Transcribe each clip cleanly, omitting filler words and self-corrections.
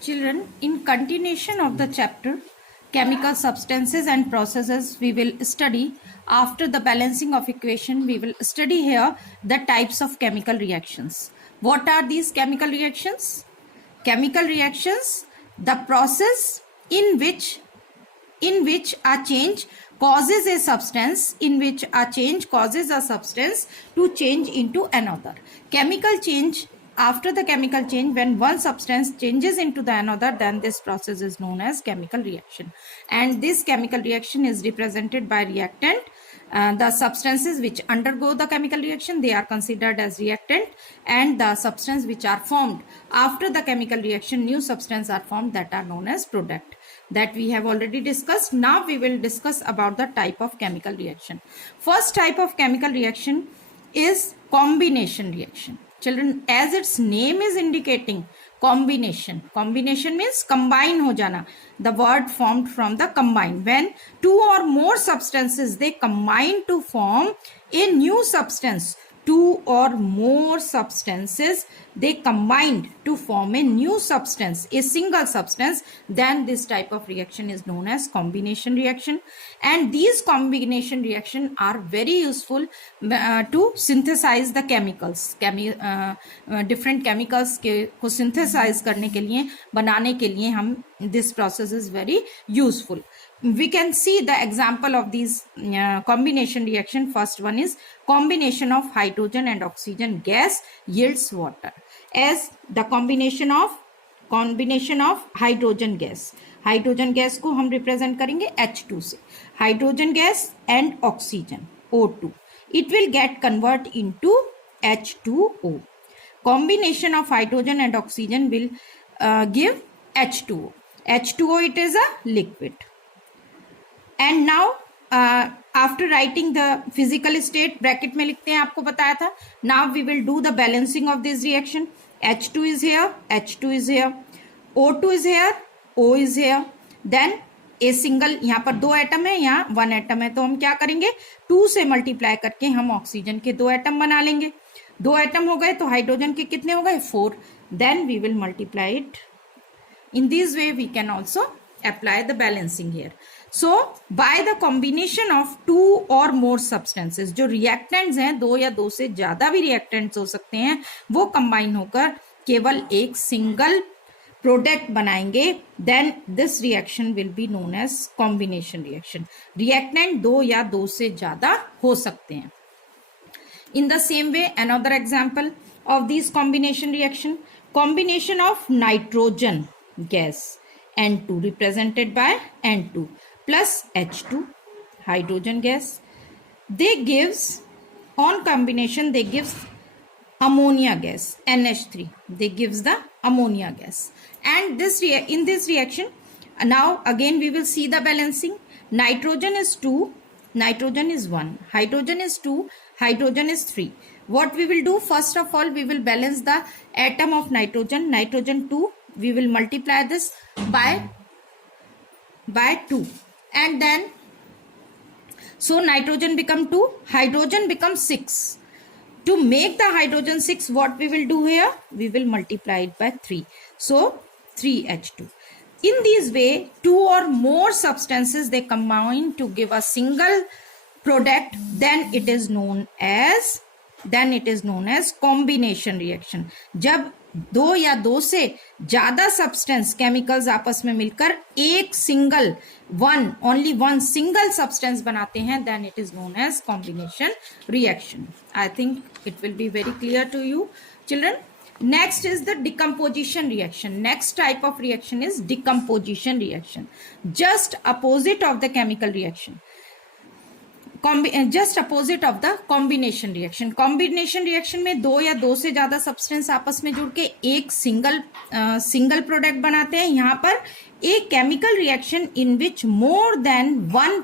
Children, in continuation of the chapter, chemical substances and processes, we will study after the balancing of equation, we will study here the types of chemical reactions. What are these chemical reactions? Chemical reactions, the process in which a change causes a substance to change into another. Chemical change, after the chemical change, when one substance changes into the another, then this process is known as chemical reaction, and this chemical reaction is represented by reactant. The substances which undergo the chemical reaction, they are considered as reactant, and the substances which are formed after the chemical reaction, new substances are formed, that are known as product, that we have already discussed. Now we will discuss about the type of chemical reaction. First type of chemical reaction is combination reaction. Children, as its name is indicating, combination means combine ho jana. The word formed from the combine, when two or more substances they combine to form a new substance. Two or more substances they combined to form a new substance, a single substance, then this type of reaction is known as combination reaction. And these combination reaction are very useful to synthesize the chemicals. Different chemicals को synthesize करने के लिए, बनाने के लिए हम, this process is very useful. We can see the example of these combination reaction. First one is combination of hydrogen and oxygen gas yields water. As the combination of hydrogen gas को हम represent करेंगे H2 से. Hydrogen gas and oxygen O2, it will get convert into H2O. Combination of hydrogen and oxygen will give H2O. H2O, it is a liquid. And now after writing the physical state, bracket में लिखते हैं, आपको बताया था. Now we will do the balancing of this reaction. H2 is here, H2 is here, O2 is here, O is here. Then a single, यहाँ पर दो atom है, यहाँ वन एटम है, तो हम क्या करेंगे, 2 से मल्टीप्लाई करके हम ऑक्सीजन के दो एटम बना लेंगे. दो एटम हो गए तो हाइड्रोजन के कितने हो गए, 4. Then we will multiply it. In this way we can also apply the balancing here. So by the combination of two or more substances, जो reactants हैं, दो या दो से ज्यादा भी reactants हो सकते हैं, वो combine होकर केवल एक single product बनाएंगे, then this reaction will be known as combination reaction. Reactant दो या दो से ज्यादा हो सकते हैं. In the same way, another example of these combination reaction, combination of nitrogen gas N2 represented by N2 plus H2 hydrogen gas, they gives, on combination they gives ammonia gas NH3, they gives the ammonia gas. And this in this reaction, now again we will see the balancing. Nitrogen is 2, nitrogen is 1, hydrogen is 2, hydrogen is 3. What we will do, first of all we will balance the atom of nitrogen, nitrogen 2, we will multiply this by 2, and then so nitrogen become 2, hydrogen becomes 6. To make the hydrogen 6, what we will do here, we will multiply it by 3, so 3H2. In this way, two or more substances they combine to give a single product, then it is known as combination reaction. जब दो या दो से ज्यादा substance chemicals आपस में मिलकर एक single only one single substance बनाते हैं, then it is known as combination reaction. I think it will be very clear to you children. Next is the decomposition reaction. Next type of reaction is decomposition reaction. Just opposite of the chemical reaction. Just opposite of the combination reaction. Combination reaction में दो या दो से ज्यादा substance आपस में जुड़ के एक single product बनाते हैं. यहाँ पर एक chemical reaction in which more than one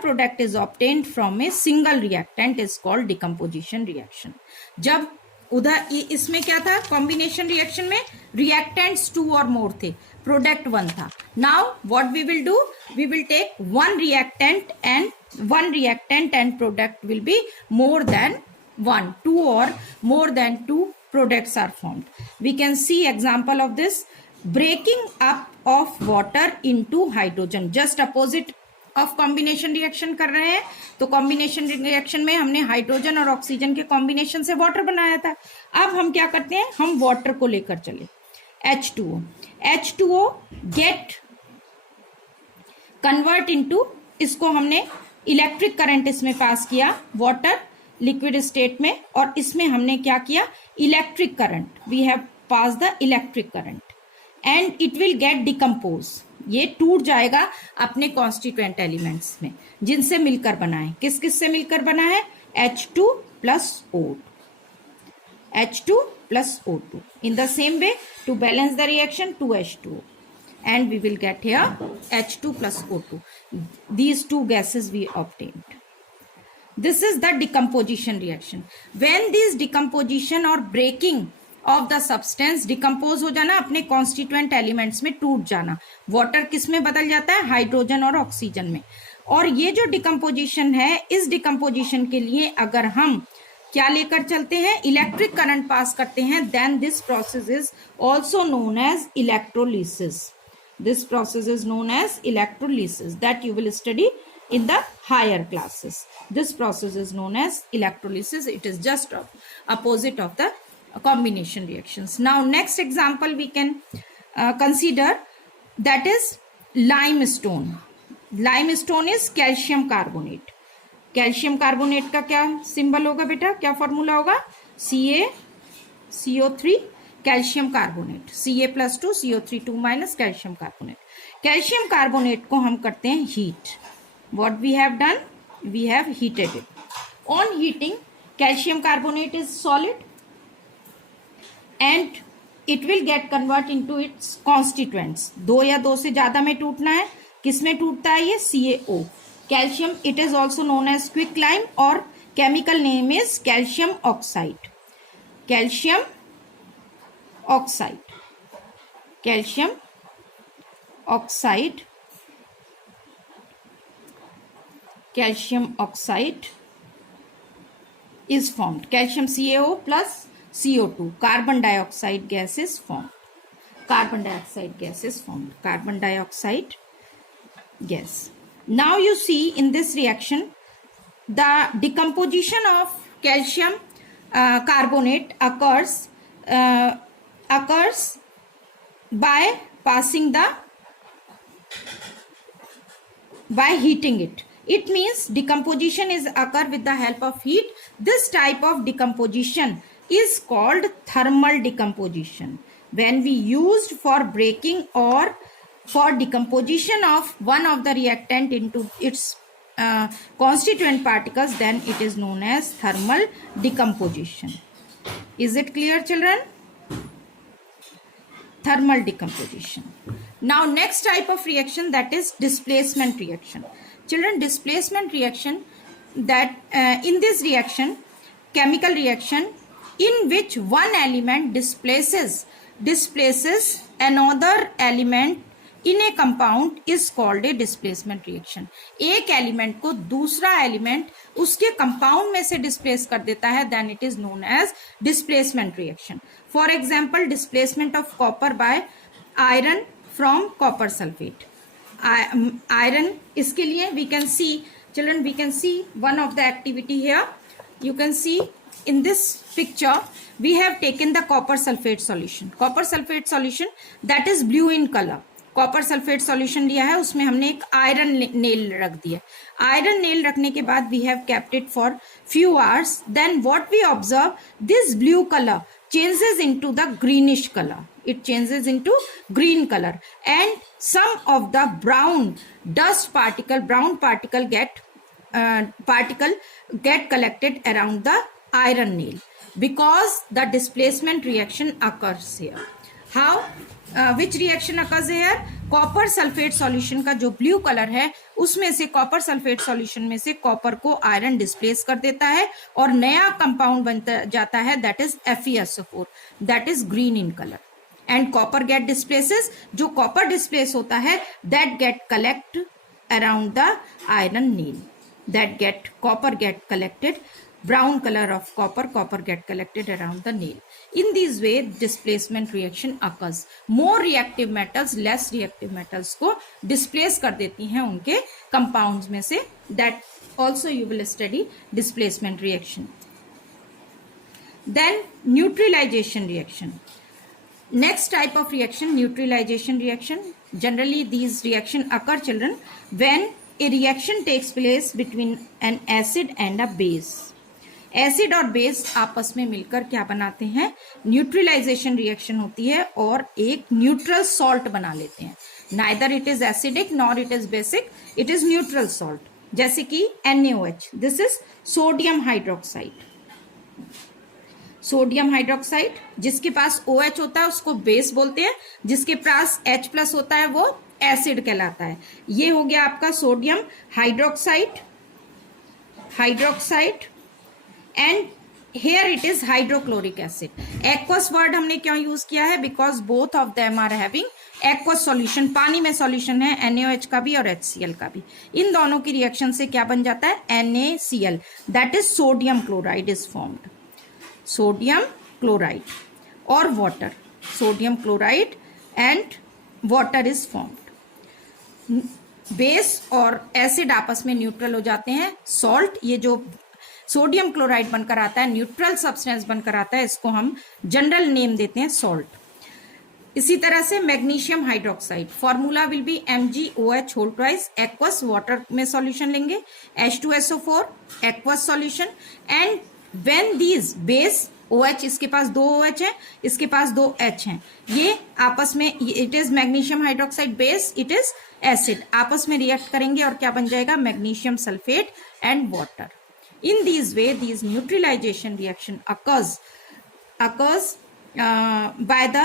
product is obtained from a single reactant is called decomposition reaction. जब उधर इसमें क्या था, कॉम्बिनेशन रिएक्शन में रिएक्टेंट्स 2 और मोर थे, प्रोडक्ट 1 था. Now what we will do, we will take one reactant and product will be more than 1, 2 or more than 2 products are formed. We can see example of this: breaking up of water into hydrogen. Just opposite of combination reaction कर रहे हैं, तो combination reaction में हमने hydrogen और oxygen के combination से water बनाया था. अब हम क्या करते हैं, हम वाटर को लेकर चले. H2O. H2O gate convert into, इसको हमने इलेक्ट्रिक करंट इसमें पास किया, वाटर लिक्विड स्टेट में, और इसमें हमने क्या किया, electric current. We have pass the electric current and it will get decompose. ये टूट जाएगा अपने कॉन्स्टिट्यूएंट एलिमेंट्स में जिनसे मिलकर बना है. किस किस से मिलकर बना है? H2 plus O2. H2 plus O2. In the same way, to balance the reaction, 2H2O. And we will get here H2 plus O2. These two gases we obtained. This is the decomposition reaction. When this decomposition or breaking of the substance, decompose हो जाना, अपने constituent elements में टूट जाना, water किस में बदल जाता है? हाइड्रोजन और ऑक्सीजन में. और ये जो डिकम्पोजिशन है, इस डिकम्पोजिशन के लिए अगर हम क्या लेकर चलते हैं, इलेक्ट्रिक करंट पास करते हैं, then this process is also known as electrolysis. This process is known as electrolysis that you will study in the higher classes. This process is known as electrolysis. It is just opposite of the combination reactions. Now next example we can consider, that is limestone. Limestone is calcium carbonate. Calcium carbonate का क्या symbol होगा बेटा, क्या formula होगा? CaCO3 calcium carbonate, Ca+2 CO3 2 minus calcium carbonate. Calcium carbonate को हम करते हैं heat. What we have done? We have heated it. On heating, calcium carbonate is solid and it will get convert into its constituents. 2 या 2 से ज्यादा में टूटना है. किस में टूटता है ये? CaO. Calcium, it is also known as quicklime or chemical name is calcium oxide. Calcium oxide. Calcium oxide. Calcium oxide is formed. Calcium CaO plus CO2. Carbon dioxide gas is formed. Carbon dioxide gas is formed. Carbon dioxide gas. Now you see in this reaction, the decomposition of calcium carbonate occurs by passing by heating it. It means decomposition is occur with the help of heat. This type of decomposition is called thermal decomposition. When we used for breaking or for decomposition of one of the reactant into its constituent particles, then it is known as thermal decomposition. Is it clear, children? Thermal decomposition. Now next type of reaction, that is displacement reaction. Children, displacement reaction, that in this reaction, chemical reaction in which one element displaces another element in a compound is called a displacement reaction. एक element को दूसरा element उसके compound में से displace कर देता है, then it is known as displacement reaction. For example, displacement of copper by iron from copper sulfate. Iron, इसके लिए we can see, children, we can see one of the activity here. You can see in this picture we have taken the copper sulfate solution. Copper sulfate solution that is blue in color. Copper sulphate solution लिया है, उसमें हमने एक iron nail रख दिया. Iron nail रखने के बाद we have kept it for few hours. Then what we observe, this blue colour changes into the greenish color. It changes into green color, and some of the brown particle get collected around the iron nail because the displacement reaction occurs here. How? Which reaction occurs here? Copper sulphate solution का जो blue colour है उसमें से copper sulphate solution में से copper को iron displace कर देता है और नया कंपाउंड बनता जाता है, that is FeSO4, that is green in colour. And copper get displaces, जो कॉपर डिस्प्लेस होता है that get collect around the iron nail, that get copper get collected brown color of copper get collected around the nail. In this way displacement reaction occurs. More reactive metals less reactive metals को displace कर देती हैं उनके compounds में से. That also you will study displacement reaction. Then neutralization reaction. Next type of reaction, neutralization reaction. Generally these reaction occur, children, when a reaction takes place between an acid and a base. Acid और base आपस में मिलकर क्या बनाते हैं, neutralisation reaction होती है और एक न्यूट्रल सॉल्ट बना लेते हैं. Neither it is acidic nor it is basic, it is neutral salt. जैसे कि NaOH, this is sodium hydroxide. Sodium hydroxide, जिसके पास OH होता है उसको बेस बोलते हैं, जिसके पास H+ होता है वो एसिड कहलाता है. ये हो गया आपका sodium hydroxide. And here it is hydrochloric acid. Aqueous word हमने क्यों यूज किया है, because both of them are having aqueous solution. पानी में सॉल्यूशन है NaOH का भी और HCl का भी. इन दोनों की रिएक्शन से क्या बन जाता है, NaCl, that is sodium chloride is formed. Sodium chloride और water, sodium chloride and water is formed. Base और एसिड आपस में न्यूट्रल हो जाते हैं. सॉल्ट, ये जो सोडियम क्लोराइड बनकर आता है, न्यूट्रल सब्सटेंस बनकर आता है, इसको हम जनरल नेम देते हैं सॉल्ट. इसी तरह से magnesium hydroxide, formula will be MgOH whole twice. Aqueous water में सॉल्यूशन लेंगे, H2SO4 aqueous solution. And when these base OH, इसके पास 2 OH है, इसके पास 2 H हैं, ये आपस में, it is magnesium hydroxide base, it is acid, आपस में रिएक्ट करेंगे और क्या बन जाएगा, magnesium sulphate and water. In this way, these neutralization reaction occurs by the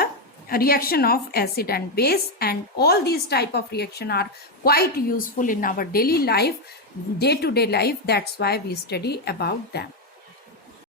reaction of acid and base, and all these type of reaction are quite useful in our daily life, day-to-day life. That's why we study about them.